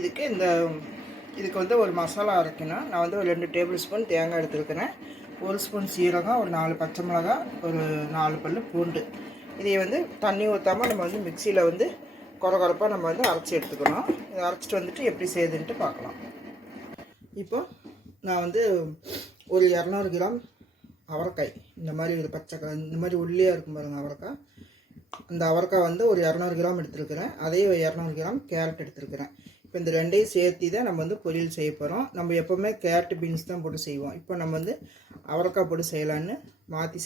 இதுக்கு வந்து ஒரு மசாலா அரைக்கணும். நான் வந்து ஒரு 2 டேபிள் ஸ்பூன் தேங்காய் எடுத்துருக்கிறேன். 1 ஸ்பூன் சீரகம், ஒரு 4 பச்சை மிளகாய், ஒரு 4 பல்லு பூண்டு. இதை வந்து தண்ணி ஊற்றாமல் நம்ம வந்து மிக்சியில் வந்து கொரகொரப்பாக நம்ம வந்து அரைச்சி எடுத்துக்கணும். இதை அரைச்சிட்டு வந்துட்டு எப்படி செய்யுதுன்ட்டு பார்க்கலாம். இப்போ நான் வந்து ஒரு 200 கிராம் அவரைக்காய், இந்த மாதிரி ஒரு பச்சை இந்த மாதிரி உள்ளியாக இருக்கும் பாருங்கள் அவரைக்காய். அந்த அவரைக்காய் வந்து ஒரு 200 கிராம் எடுத்துருக்கிறேன். அதே 200 கிராம் கேரட் எடுத்துருக்கிறேன். இப்போ இந்த ரெண்டையும் சேர்த்து தான் நம்ம வந்து பொரியல் செய்ய போகிறோம். நம்ம எப்போவுமே கேரட் பீன்ஸ் தான் போட்டு செய்வோம். இப்போ நம்ம வந்து அவரைக்காய் போட்டு செய்யலான்னு மாற்றி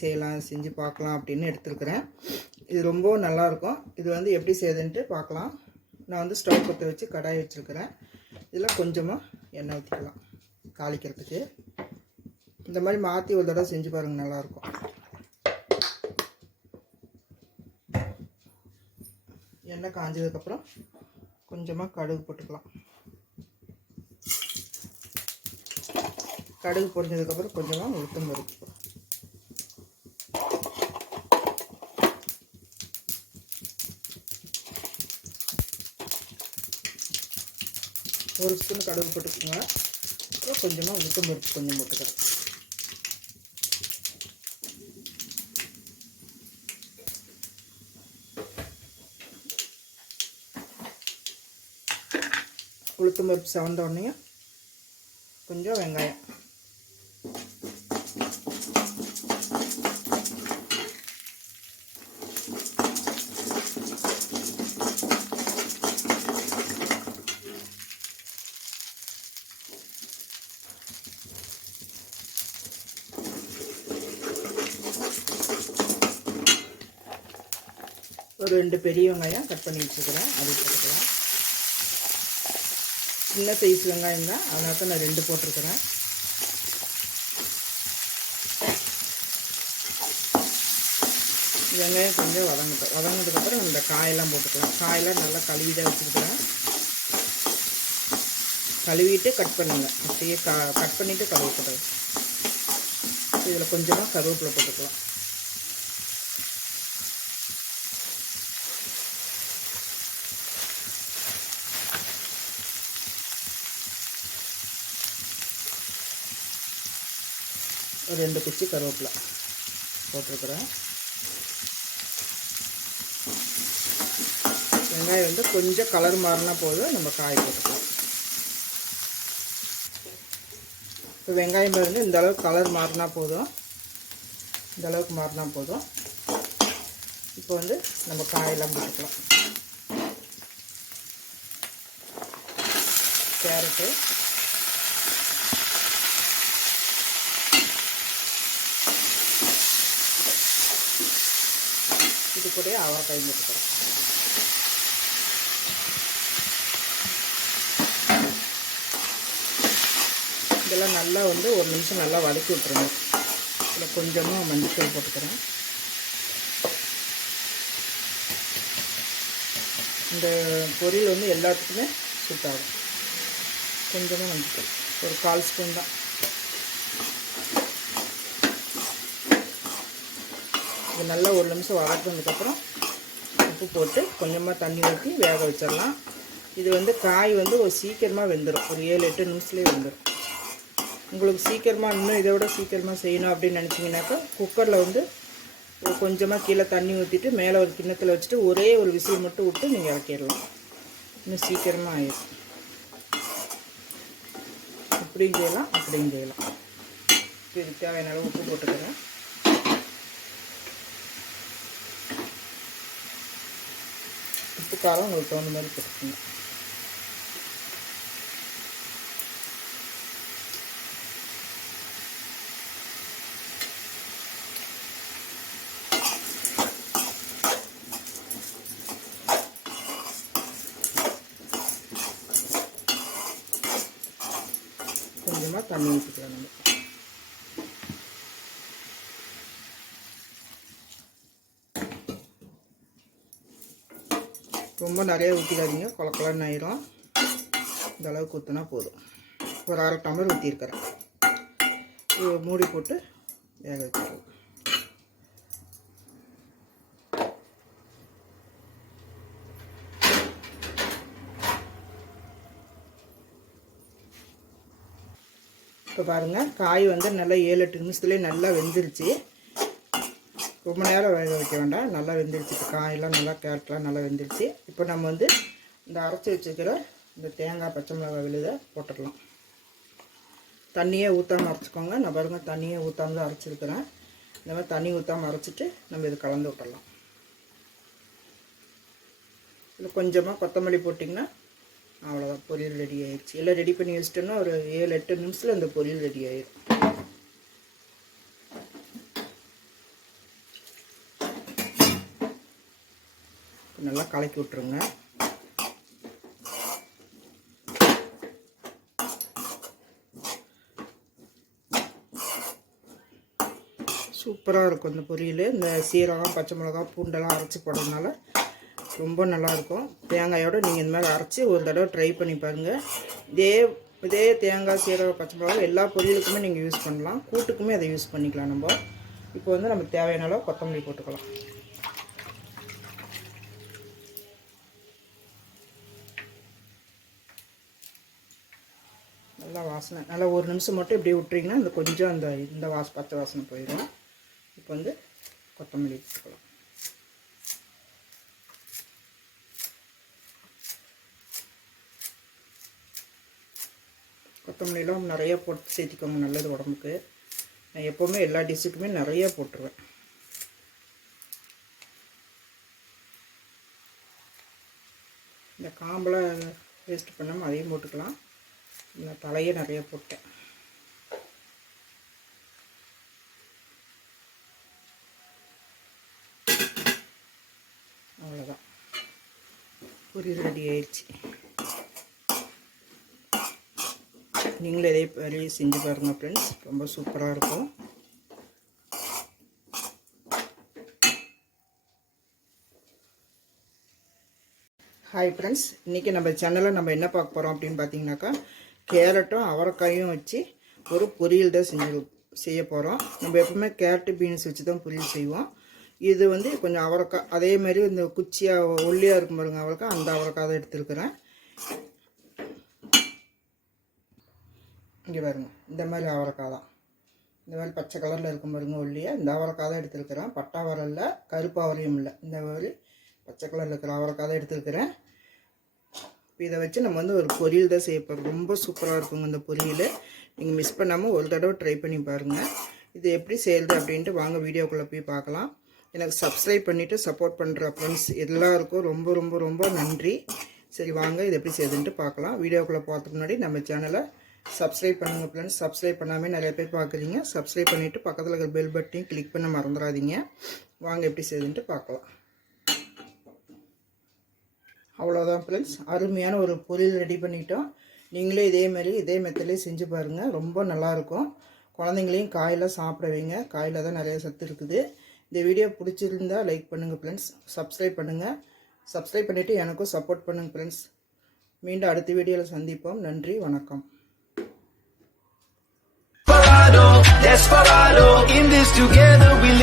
செஞ்சு பார்க்கலாம் அப்படின்னு எடுத்துருக்கிறேன். இது ரொம்பவும் நல்லாயிருக்கும். இது வந்து எப்படி செய்யுதுன்ட்டு பார்க்கலாம். நான் வந்து ஸ்டவ் பற்ற வச்சு கடாய் வச்சுருக்கிறேன். இதில் கொஞ்சமாக எண்ணெய் ஊற்றிக்கலாம் தாளிக்கிறதுக்கு. இந்த மாதிரி மாற்றி ஒரு தடவை செஞ்சு பாருங்கள், நல்லாயிருக்கும். எண்ணெய் காஞ்சதுக்கப்புறம் கொஞ்சமாக கடுகு போட்டுக்கலாம். கடுகு பொரிஞ்சதுக்கப்புறம் கொஞ்சமாக உளுத்தம் பருப்பு, ஒரு ஸ்பூன் கடுகு போட்டுக்கோங்க. அப்புறம் கொஞ்சமாக உளுத்தம் பருப்பு கொஞ்சம் போட்டுக்கிறேன். உளுத்தம் பருப்பு செவந்த உடனே கொஞ்சம் வெங்காயம், ஒரு 2 பெரிய வெங்காயம் கட் பண்ணி வச்சுக்கிறேன், அது போட்டுக்கலாம். சின்ன சைஸ் வெங்காயம் தான், அதனால தான் நான் 2 போட்டிருக்கிறேன். வெங்காயம் கொஞ்சம் வதங்கினதுக்கப்புறம் இந்த காயெல்லாம் போட்டுக்கலாம். காயெல்லாம் நல்லா கழுவி தான் வச்சுருக்கிறேன். கழுவிட்டு கட் பண்ணுங்க, அப்படியே கட் பண்ணிவிட்டு கழுவக்கூடாது. இதில் கொஞ்சமாக கருவேப்பிலை போட்டுக்கலாம். ஒரு 2 குச்சி கருவேப்பிலை போட்டிருக்கிறேன். வெங்காயம் வந்து கொஞ்சம் கலர் மாறினா போதும், நம்ம காய் போட்டுக்கலாம். இப்போ வெங்காயம் வந்து இந்த அளவுக்கு கலர் மாறினா போதும், இந்த அளவுக்கு மாறினா போதும். இப்போ வந்து நம்ம காயெல்லாம் போட்டுக்கலாம். கேரட்டு, இது கூட அவரைக்காய் போட்டுக்கிறோம். இதெல்லாம் நல்லா வந்து ஒரு நிமிஷம் நல்லா வதக்கி விட்டுருங்க. இதில் கொஞ்சமாக மஞ்சள் போட்டுக்கிறேன். இந்த பொரியல் வந்து எல்லாத்துக்குமே சூட் ஆகும். கொஞ்சமாக மஞ்சள், ஒரு 1/4 ஸ்பூன் தான். இது நல்லா ஒரு நிமிஷம் வதக்கினதுக்கப்புறம் உப்பு போட்டு கொஞ்சமாக தண்ணி ஊற்றி வேக வச்சிடலாம். இது வந்து காய் வந்து ஒரு சீக்கிரமாக வெந்துடும், ஒரு 7-8 நிமிஷத்துலேயே வெந்துடும். உங்களுக்கு சீக்கிரமாக இன்னும் இதை விட சீக்கிரமாக செய்யணும் அப்படின்னு நினச்சிங்கனாக்கா குக்கரில் வந்து கொஞ்சமாக கீழே தண்ணி ஊற்றிட்டு மேலே ஒரு கிண்ணத்தில் வச்சுட்டு ஒரே ஒரு விசில் மட்டும் விட்டு நீங்கள் இறக்கிடலாம். இன்னும் சீக்கிரமாக ஆயிடும். இப்படியும் செய்யலாம், அப்படியும் செய்யலாம். இது தேவையான அளவு உப்பு போட்டுக்கிறேன். உப்பு காரம் உங்களுக்கு தகுந்த மாதிரி போட்டுக்கோங்க. கொஞ்சமாக தண்ணி ஊற்றிக்கலாம். நம்ம ரொம்ப நிறைய ஊற்றிடாதீங்க, கொலன்னு ஆயிரும். இந்த அளவுக்கு ஊற்றினா போதும். ஒரு 1/2 டம்ளர் ஊற்றிருக்கிறேன். மூடி போட்டு வேக வச்சுருவோம். இப்போ பாருங்கள் காய் வந்து நல்லா 7-8 நிமிஷத்துலேயே நல்லா வெந்துருச்சு. ரொம்ப நேரம் வேக வைக்க வேண்டாம், நல்லா வெந்துருச்சு. இப்போ காயெல்லாம் நல்லா கேரட்லாம் நல்லா வெந்துருச்சு. இப்போ நம்ம வந்து இந்த அரைச்சி வச்சுக்கிற இந்த தேங்காய் பச்சை மிளகாய் விழுதை போட்டுடலாம். தண்ணியே ஊற்றாமல் அரைச்சிக்கோங்க. நான் பாருங்கள் தண்ணியே ஊற்றாமல் தான் அரைச்சிருக்கிறேன். இந்த மாதிரி தண்ணி ஊற்றாமல் அரைச்சிட்டு நம்ம இது கலந்து விட்டுடலாம். இதில் கொஞ்சமாக கொத்தமல்லி போட்டிங்கன்னா அவ்வளோதான், பொரியல் ரெடி ஆயிடுச்சு. எல்லாம் ரெடி பண்ணி வச்சிட்டோன்னா ஒரு 7-8 நிமிஷத்தில் இந்த பொரியல் ரெடி ஆயிடும். நல்லா கலக்கி விட்ருங்க. சூப்பராக இருக்கும் இந்த பொரியல். இந்த சீரகம் பச்சை மிளகா பூண்டெல்லாம் அரைச்சி போடுறதுனால ரொம்ப நல்லாயிருக்கும். தேங்காயோடு நீங்கள் இந்த மாதிரி அரைச்சி ஒரு தடவை ட்ரை பண்ணி பாருங்கள். இதே தேங்காய் சீரகம் பச்சை மிளகா எல்லா பொரியலுக்குமே நீங்கள் யூஸ் பண்ணலாம், கூட்டுக்குமே அதை யூஸ் பண்ணிக்கலாம். நம்ம இப்போ வந்து நம்ம தேவையான அளவு கொத்தமல்லி போட்டுக்கலாம். நல்லா வாசனை நல்லா 1 நிமிஷம் மட்டும் இப்படியே விட்டுறீங்கன்னா இந்த கொஞ்சம் இந்த பச்சை வாசனை போயிடும். இப்போ வந்து கொத்தமல்லி போட்டுக்கலாம். கொத்தமல்லிலாம் நிறைய போட்டு சேர்த்திக்கோங்க, நல்லது உடம்புக்கு. நான் எப்போவுமே எல்லா டிஷ்ஷுக்குமே நிறைய போட்டுருவேன். இந்த காம்பெலாம் வேஸ்ட் பண்ணாமல் அதையும் போட்டுக்கலாம். இந்த தலையை நிறைய போட்டேன். அவ்வளோதான், பொரியல் ரெடி ஆயிடுச்சு. நீங்களும் இதே மாதிரி செஞ்சு பாருங்கள் ஃப்ரெண்ட்ஸ், ரொம்ப சூப்பராக இருக்கும். ஹாய் ஃப்ரெண்ட்ஸ், இன்றைக்கி நம்ம சேனலில் நம்ம என்ன பார்க்க போகிறோம் அப்படின்னு பார்த்தீங்கன்னாக்கா, கேரட்டும் அவரைக்காயும் வச்சு ஒரு பொரியல் தான் செய்ய போகிறோம். நம்ம எப்பவுமே கேரட்டு பீன்ஸ் வச்சு தான் பொரியல் செய்வோம். இது வந்து கொஞ்சம் அவரைக்காய் அதே மாதிரி இந்த குச்சியாக ஒல்லியாக இருக்கும் பாருங்க அவரைக்காய், அந்த அவரைக்காய் தான் எடுத்துருக்கிறேன். இங்கே பாருங்க, இந்த மாதிரி அவரைக்காய் தான், இந்த மாதிரி பச்சை கலரில் இருக்கும் பாருங்க ஒல்லியாக, இந்த அவரைக்காய் தான் எடுத்துருக்கிறேன். பட்டா வரல, கருப்பு அவரையும் இல்லை, இந்த மாதிரி பச்சை கலரில் இருக்கிற அவரைக்காய் தான் எடுத்துருக்கிறேன். இப்போ இதை வச்சு நம்ம வந்து ஒரு பொரியல் தான் செய்ய போகிறோம். ரொம்ப சூப்பராக இருக்குங்க இந்த பொரியல். நீங்கள் மிஸ் பண்ணாமல் ஒரு தடவை ட்ரை பண்ணி பாருங்கள். இது எப்படி செய்யுது அப்படின்ட்டு வாங்க வீடியோக்குள்ளே போய் பார்க்கலாம். எனக்கு சப்ஸ்கிரைப் பண்ணிவிட்டு சப்போர்ட் பண்ணுற ஃப்ரெண்ட்ஸ் எல்லாருக்கும் ரொம்ப ரொம்ப ரொம்ப நன்றி. சரி வாங்க இது எப்படி செய்யுதுன்ட்டு பார்க்கலாம். வீடியோக்குள்ளே பார்த்துக்கு முன்னாடி நம்ம சேனலை சப்ஸ்கிரைப் பண்ணுங்கள் ஃப்ரெண்ட்ஸ். சப்ஸ்கிரைப் பண்ணாமல் நிறைய பேர் பார்க்குறீங்க. சப்ஸ்கிரைப் பண்ணிவிட்டு பக்கத்தில் இருக்கிற பெல் பட்டனையும் கிளிக் பண்ண மறந்துடாதீங்க. வாங்க எப்படி செய்யுதுன்ட்டு பார்க்கலாம். அவ்வளோதான் ஃப்ரெண்ட்ஸ், அருமையான ஒரு பொரியல் ரெடி பண்ணிட்டோம். நீங்களே இதே மெத்தட்லேயே செஞ்சு பாருங்கள், ரொம்ப நல்லாயிருக்கும். குழந்தைங்களையும் காயெல்லாம் சாப்பிட வைங்க, காயில் தான் நிறைய சத்து இருக்குது. இந்த வீடியோ பிடிச்சிருந்தால் லைக் பண்ணுங்கள் ஃப்ரெண்ட்ஸ், சப்ஸ்கிரைப் பண்ணுங்கள். சப்ஸ்கிரைப் பண்ணிவிட்டு எனக்கும் சப்போர்ட் பண்ணுங்கள் ஃப்ரெண்ட்ஸ். மீண்டும் அடுத்த வீடியோவில் சந்திப்போம். நன்றி, வணக்கம். Desperado, in this together we live.